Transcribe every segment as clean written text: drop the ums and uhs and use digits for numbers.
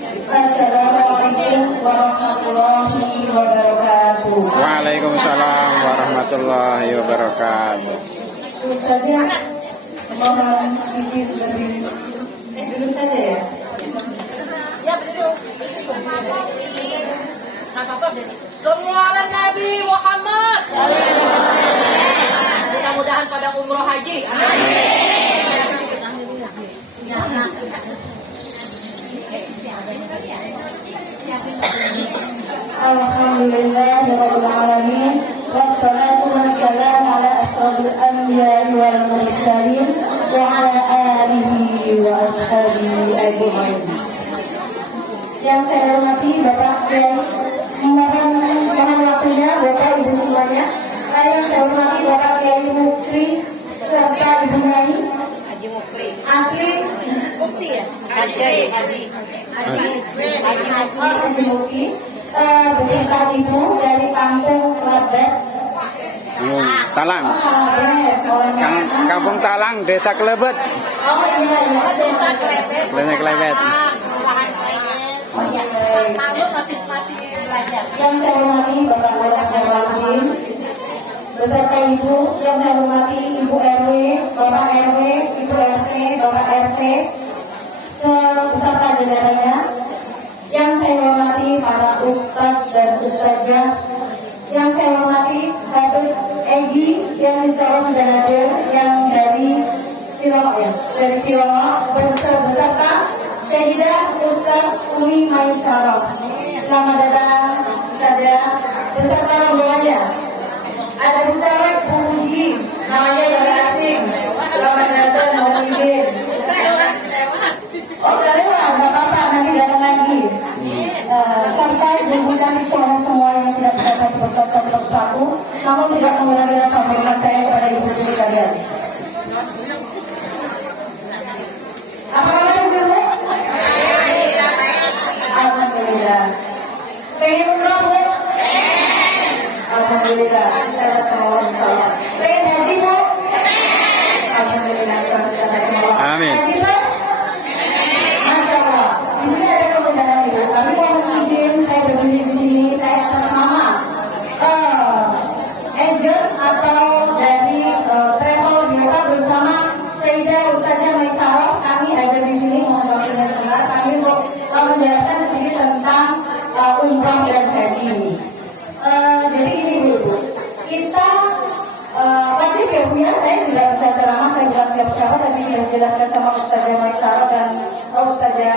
Assalamualaikum warahmatullahi wabarakatuh. Waalaikumsalam warahmatullahi wabarakatuh. Ustazah, mohon izin lebih duduk saja ya. Ya berduduk. Semua Nabi Muhammad. Mudah-mudahan pada umroh haji. Alhamdulillahirabbil alamin wassalatu wassalamu ala asyrofil anbiya'i wal mursalin wa ala alihi wa ashabihi ajmain. Yang saya hormati Bapak Kiai, mohon waktunya Bapak Ibu semuanya. Yang saya hormati Bapak Kiai Mukri serta Ibu Nani Asli Mukti ya? Haji Mukti beserta Ibu dari kampung Labat Talang. Kampung Talang, Desa Klebet. Oh iya, Desa Klebet. Desa Klebet. Masih belajar. Yang saya hormati Bapak Wajib beserta Ibu, yang saya hormati Ibu RW, Bapak RW, Ibu RT, Bapak RT, beserta jajarannya. Yang saya hormati para ustaz dan ustazah, yang saya hormati Habib Egi yang insya Allah sudah hadir, yang dari Cilongok ya, dari Cilongok, beserta Syehidah Ustaz Umi Maisarah. Selamat datang Ustazah beserta rombongannya. Ada Bu Caleg, Bu Uji, namanya dari asing. Selamat datang Bu Uji. Oh udah lewat, nggak apa-apa, nanti datang lagi. Serta ibu cantik semua yang tidak bisa saya sebutkan satu-satu, namun tidak mengurangi rasa hormat saya kepada ibu-ibu sekalian. Apa kabar ibu? Alhamdulillah. Pengen umroh bu? Alhamdulillah. Saya semua saya. Pengen haji bu? Alhamdulillah. Amin. Haji bu? Masya Allah. Di sini ada kebenaran ibu. Kami mohon izin saya berdiri di sini. Saya atas nama agent atau dari travel biota bersama Syehidah Ustazah Maisarah. Kami ada di sini mohon waktunya sebentar. Kami untuk menjelaskan sedikit tentang umroh dan haji. Jadi ini Bu, kita wajib ya Bu ya. Saya tidak bisa ceramah, saya bukan siapa-siapa, tapi sudah dijelaskan sama Ustazah Maisarah dan Ustazah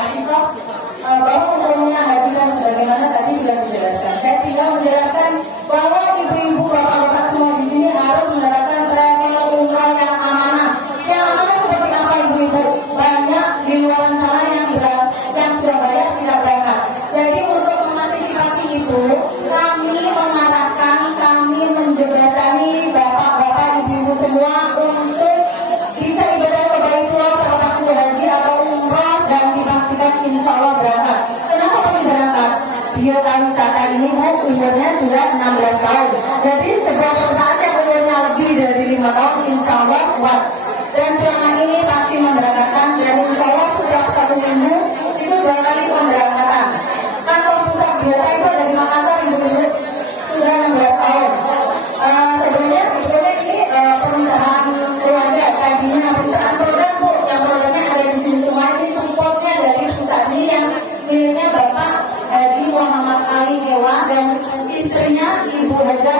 Asifah bahwa umrohnya haji dan sebagaimana tadi sudah dijelaskan. Saya tinggal menjelaskan bahwa ibu-ibu, bapak-bapak semua di sini harus menerapkan travel umroh yang amanah. Yang amanah seperti apa ibu-ibu? Banyak di luar sana yang sudah bayar tidak berangkat. Jadi untuk mengantisipasi itu, kami mengarahkan, kami menjembatani bapak-bapak, ibu-ibu semua untuk bisa ibadah ke Baitullah terlepas itu haji atau umroh dan dipastikan insya Allah berangkat. Kenapa kami berangkat? Biota wisata ini umurnya sudah 16 tahun. Jadi sebuah perusahaan yang umurnya lebih dari 5 tahun insya Allah kuat. Dan selama ini pasti memberangkatkan dan insya Allah setiap 1 minggu itu 2 kali pemberangkatan. Kantor pusat biota itu ada di Makassar ibu-ibu sudah 16 tahun. Sebelumnya ini perusahaan keluarga, tadinya perusahaan produk Bu, yang produknya ada di sini semua. Ini supportnya dari perusahaan ini yang miliknya Bapak Haji Muhammad Ali Dewa dan istrinya Ibu Haja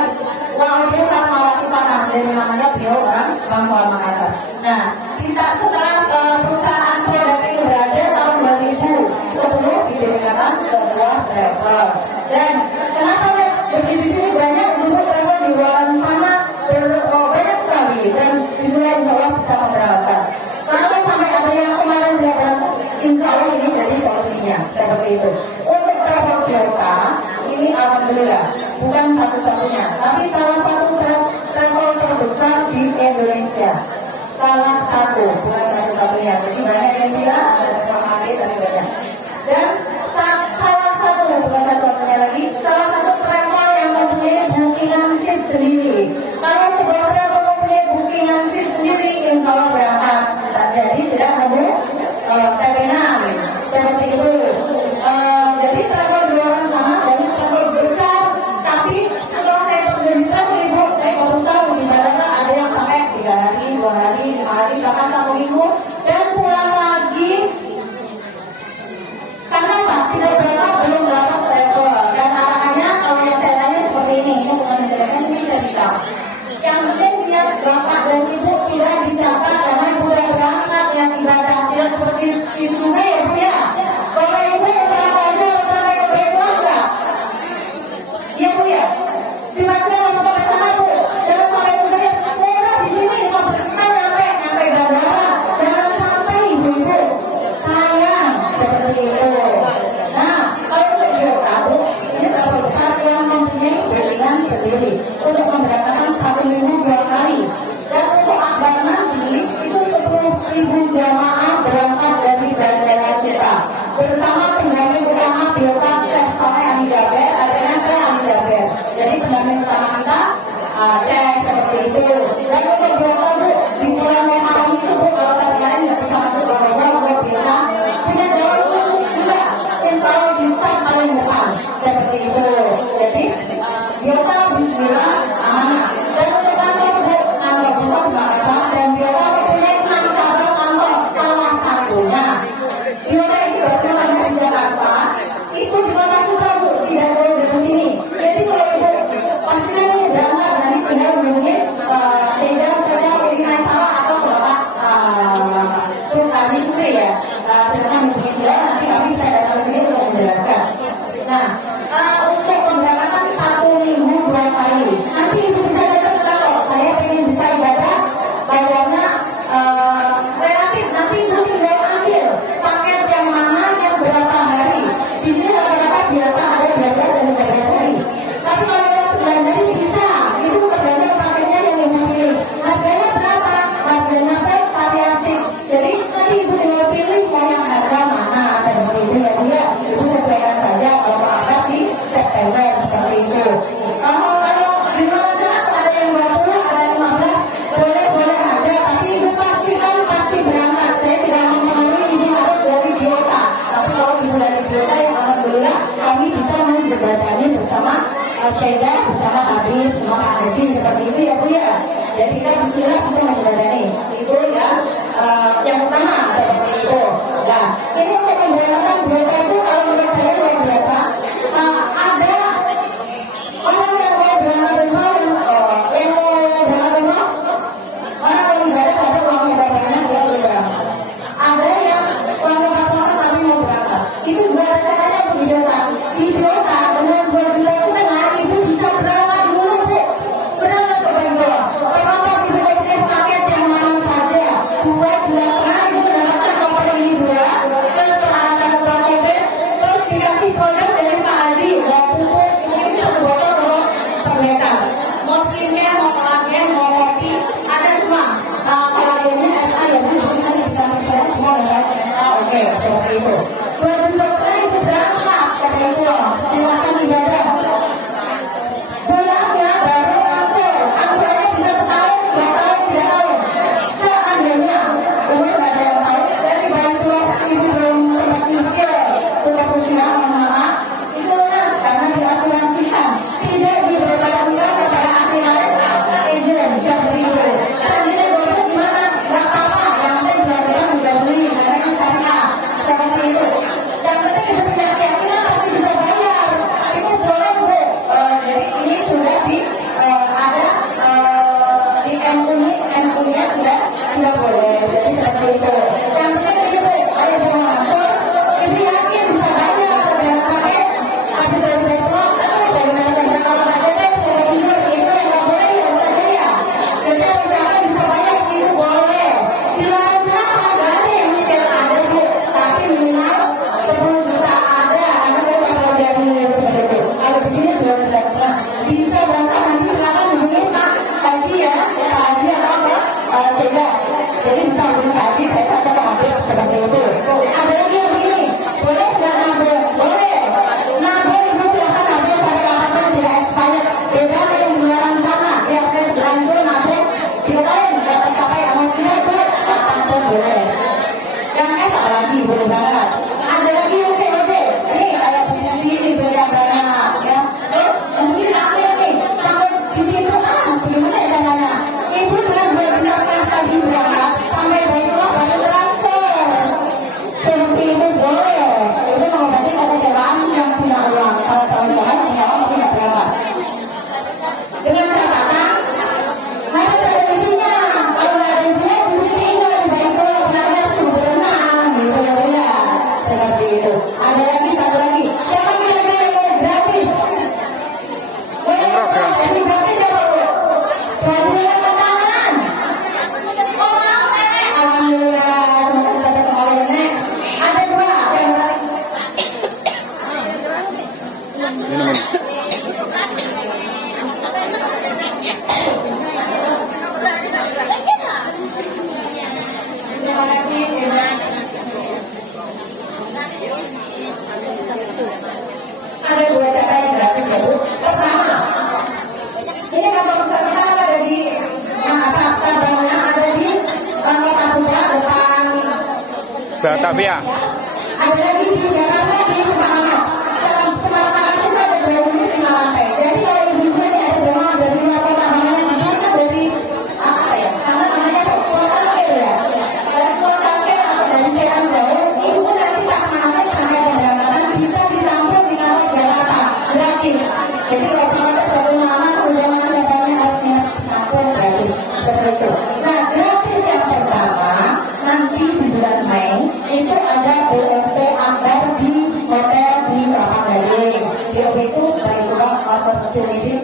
Wahidah Fatmawati Fatah, dari namanya beliau orang Bangkuan Makassar. Nah, kita setelah perusahaan produk ini berada tahun 2010 didirikan sebuah travel. Dan kenapa begitu di sini banyak dulu travel di luar sana banyak sekali dan insya Allah bisa memberangkatkan. Kalau sampai ada yang kemarin tidak berangkat, insya Allah ini jadi solusinya seperti itu. Untuk travel biota ini alhamdulillah bukan satu-satunya, tapi salah satu travel terbesar di Indonesia. Salah satu, bukan satu-satunya. Jadi banyak yang bilang ada travel tapi banyak. Dan salah satu, bukan satu-satunya lagi, salah satu travel yang mempunyai bookingan seat sendiri. Kalau sebuah travel mempunyai bookingan seat sendiri, insya Allah berangkat. Jadi sudah ada terminal seperti itu. seperti itu. Nah, kalau untuk biota Bu, ini berapa besar yang mempunyai kepentingan sendiri untuk memberangkatkan 1.000 2 kali. Dan untuk akbar nanti itu 10.000 jamaah berangkat dari daerah kita bersama pendamping utama biota Syekh Saleh Ami Jaber, artinya saya Ami Jaber. Jadi pendamping utama kita Syekh seperti itu. Dan untuk biota Bu, di bulan Ramadan itu Bu, kalau kalian nggak bisa masuk ke Ramadan, buat biota punya jalan khusus juga. Insya Allah bisa paling depan seperti itu. Jadi biota Bismillah amanah. Dan untuk kantor Bu, kantor besar Makassar dan biota mempunyai 6 cabang kantor. Salah satunya biota itu berjalan di Jakarta, itu di Kota Supra Bu, tidak jauh dari sini. Jadi kalau Ibu pastikan ini berangkat dari tinggal hubungi sehingga saya pilih sama atau Bapak Sultani Supri ya. Sedangkan hubungi dia nanti kami saya datang sini untuk menjelaskan. Nah, untuk pemberangkatan 1.000 2 kali. Nanti Ibu bisa datang ke kantor. Saya ingin bisa ibadah bayarnya relatif. Nanti Ibu tinggal ambil paket yang mana yang berapa hari. Di sini rata-rata biasa ada belajar dan belajar hari. Tapi kalau yang 9 hari bisa. Ibu tergantung paketnya yang Ibu pilih. Harganya berapa? Harganya variatif. Jadi nanti Ibu tinggal pilih mau yang harga mana. Seperti itu ya Bu ya. Ibu sesuaikan saja kalau ada di September seperti itu. Kalau di mana sana ada yang 20, ada yang 15, boleh aja. Tapi Ibu pastikan pasti berangkat. Saya tidak mempengaruhi Ibu harus dari biota. Tapi kalau Ibu dari biota yang alhamdulillah kami bisa menjembatani bersama Syeda, bersama Habib, bersama Pak Haji seperti itu ya Bu ya. Jadi kita bismillah bisa menjembatani. Itu ya yang utama seperti itu. Nah, ini untuk pemberangkatan biota itu kalau menurut saya luar biasa. Ada orang yang mau berangkat rumah yang mau berangkat rumah orang yang ibadah ada uang ibadahnya dia berangkat. Ada yang uang pasangan tapi mau berangkat. Itu dua caranya Bu di biota. Di biota dengan 2 juta setengah Ibu bisa berangkat dulu Bu. Berangkat ke Bangor. Kenapa Ibu pilih paket yang mana saja? 2 juta setengah Ibu mendapatkan koper ini 2. Terus peralatan KTP, terus dikasih produk dari Pak Haji. Mau pupuk, mungkin 1 botol kalau per meter. Mau skincare, mau kolagen, mau kopi, ada semua. Kolagennya RA ya Bu, kita bisa mencoba semua ya. Oke, seperti itu. 2 juta setengah Ibu berangkat, seperti itu loh. Silakan ibadah. Pulangnya baru langsung. Asurannya bisa setahun, 2 tahun, 3 tahun. Seandainya umur nggak ada yang tahu, dari bantu Ibu belum sempat cicil untuk usia menengah, itu lunas karena diasuransikan. Tidak dibebankan kepada akhirat agent seperti itu. Seandainya dosa gimana? Nggak apa-apa. Yang penting benar-benar sudah beli, karena kan syariah seperti itu. Yang penting Ibu punya keyakinan pasti bisa bayar. Itu boleh Bu. Jadi ini sudah ada di MU-nya sudah boleh. Jadi seperti itu. Yang penting Ibu ada yang masuk, Ibu yakin bisa bayar. Jangan sampai habis dari Depok, dari mana saja kalau saja deh saya tidur itu yang nggak boleh ya saja ya. Jadi misalkan bisa bayar Ibu boleh. Di luar sana nggak ada yang miskin ada Bu, tapi minimal 10 juta ada. Karena saya nggak tahu dari seperti itu. Kalau di sini 2 juta setengah bisa berangkat nanti silakan hubungi Pak Haji ya, Pak Haji atau Pak Syeda. Jadi bisa hubungi Pak Haji, saya akan mengambil seperti itu. Ada lagi yang begini, boleh nggak nabung? Boleh. Nabung Ibu silakan nabung sampai kapanpun tidak expired. Beda dengan di luar sana, siap saya berlanjut nabung 3 tahun nggak tercapai amal tidak Bu, kapanpun boleh. Yang apa lagi boleh banget. Ada lagi yang COC, ini kayak fungsi itu yang banyak ya. Terus mungkin apa nih? Sampai di situ bagaimana ya caranya? Ibu dengan 2 juta setengah tadi berangkat sampai Baitullah baru transfer. Seperti itu boleh. Itu mengobati kata jawaan yang punya uang. Kalau kawan-kawan punya uang tapi nggak berangkat. Dengan catatan harus ada isinya. Kalau nggak ada isinya, Ibu tinggal di Baitullah berangkat berenang gitu ya. Seperti itu. Ada lagi satu lagi. Siapa kira-kira yang mau gratis? Umroh gratis. Ini gratis ya Bu? Gratis angkat tangan. Oh mau Nenek? Alhamdulillah. Semoga kita dapat kembali Nenek. Ada 2 yang gratis pertama. Ini kantor pusatnya ada di cabangnya ada di Kota Sumbar depan. Batavia. Ada lagi di Jakarta di Semarang. Semarang itu ada 2 unit 5 lantai. Jadi kalau ibu-ibu ini ada jemaah dari luar kota, namanya di sana dari apa ya? Sana namanya Pulau Kangkir ya. Dari Pulau Kangkir atau dari Serang Jauh, ibu nanti pas anaknya sampai keberangkatan bisa ditampung di kantor Jakarta gratis. Jadi kalau ada suatu nama undangan datanya harusnya tampung gratis seperti itu. Nah, gratis yang pertama nanti di bulan Mei itu ada BLT Ambar di hotel di Kelapa Gading. BLT itu dari tukang opportunity.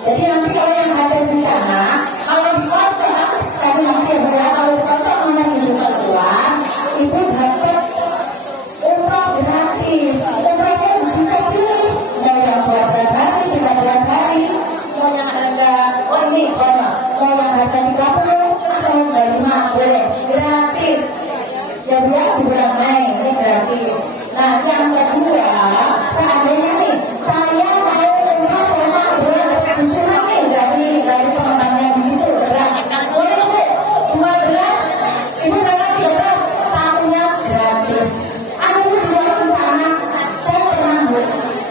Jadi nanti kalau yang hadir di sana, kalau di kota, tadi nanti ya, kalau di kota mana ibu keluar, ibu dapat umroh gratis. Umrohnya bisa pilih dari yang 12 hari, 13 hari, mau yang harga, oh ini kono, mau yang harga 30, terus mau 25 boleh, gratis. Jadi ya di bulan Mei ini gratis. Nah yang kedua, seandainya nih saya mau umroh selama bulan Desember nih dari pemesannya di situ, boleh Bu, 12, ibu berangkat 13, satunya gratis. Ada ibu dua di sana, saya pernah Bu,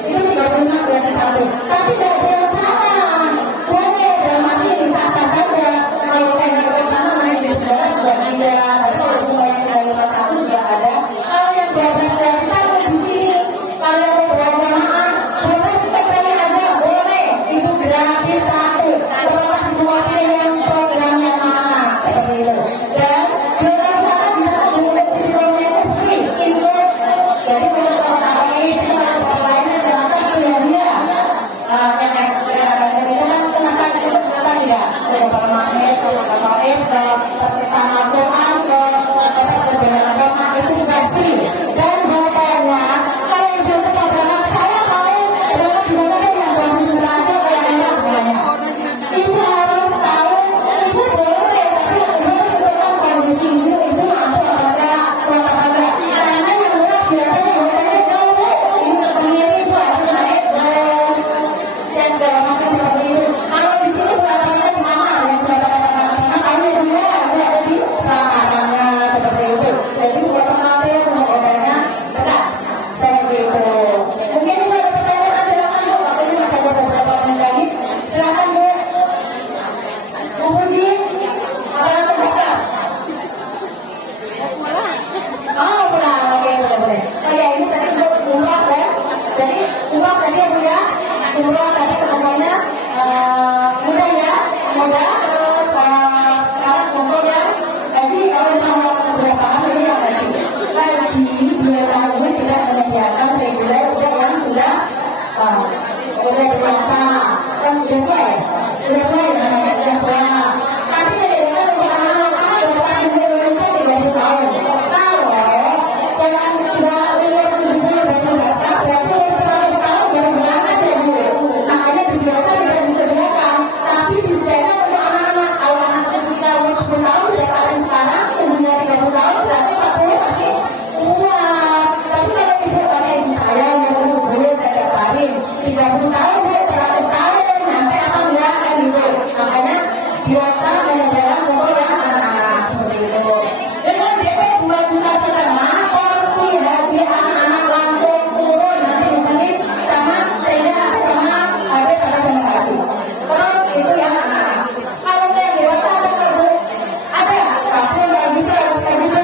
itu 35 gratis satu, tapi tidak ada yang salah. Boleh dalam arti sah-sah saja. Kalau saya di sana naik di jalan juga ada, tapi kalau ibu mau yang dari 51 sudah ada. Kalau yang 12 gratis saja di sini, kalau mau berjamaah, 12 kita sekali aja boleh, itu gratis satu. Terlepas ibu wakil yang programnya mana, seperti itu. Dan 12 saat bisa dibuka studio-nya itu free, include. Jadi kalau tarawih itu kalau lainnya adalah yang dia yang saya bilang kenapa itu kenapa tidak beberapa magnet, beberapa pertama Quran ke beberapa agama itu juga free. Dan hotelnya kalau yang belum berangkat saya mau berangkat di sana kan yang belum berangkat kayak enak banyak. Ibu harus tahu, ibu boleh tapi ibu harus sesuaikan kondisi ibu mampu apa karena yang murah biasanya hotelnya jauh. Ini sendiri ibu harus naik bus dan segala macam seperti itu. Kalau di sini berapa mama yang sudah katakan kami semua ada di lapangannya seperti itu. Jadi buat pengantin semua hotelnya dekat seperti itu. Mungkin ibu ada pertanyaan, silakan Bu. Waktunya masih ada beberapa menit lagi. Silakan Bu. Bu Puji, apa terbuka? Oh, pulang. Oke, boleh. Oh ya, ini tadi Bu umroh ya. Jadi umroh tadi ya Bu ya. Umroh tadi ketemunya mudah ya, mudah. Terus sekarang untuk yang kasih kalau memang sudah paham ini yang kasih. Kasih bulan tahun ini tidak menyediakan reguler untuk yang sudah dewasa. Kan sudah tua ya, sudah tua ya namanya sudah tua. Tapi tidak untuk anak-anak yang orang Indonesia 30 tahun. Kalau yang sudah umur 70 berarti berarti 100 tahun baru berangkat ya Bu. Makanya dibiarkan tidak disediakan, tapi disediakan untuk anak-anak. Kalau anak kita umur 10 tahun sudah paling sekarang, umurnya 30 tahun berarti 40 masih kuat. Tapi kalau ibu pakai ibu saya yang umur boleh saya dapatin 30 tahun Bu, 100 tahun nanti akan berangkat gitu. Makanya biarkan jalan-jalan untuk yang anak-anak seperti itu. Dengan DP 2 juta setengah, porsi haji anak-anak langsung turun nanti dibeli sama saya sama HP pada generasi. Terus itu yang anak-anak. Kalau yang dewasa ada nggak Bu? Ada, tapi nggak gitu. Pemerintah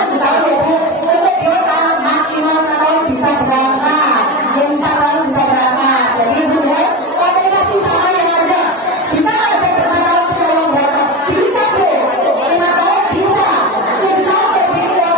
kan tahu ya Bu. Untuk dewasa maksimal tahun bisa berangkat, yang 4 tahun bisa berangkat. Jadi Bu ya, kualifikasi sama yang ada. Bisa nggak saya berangkat tahun berapa? Bisa Bu. 5 tahun bisa. 7 tahun ya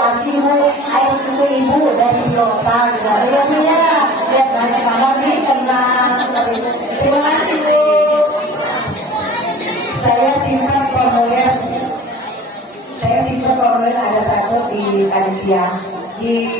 ASI Bu, air susu ibu dari Biota gitu. Lihat lihat banyak banget nih, senang. Terima kasih Bu. Saya simpan formulir ada satu di panitia di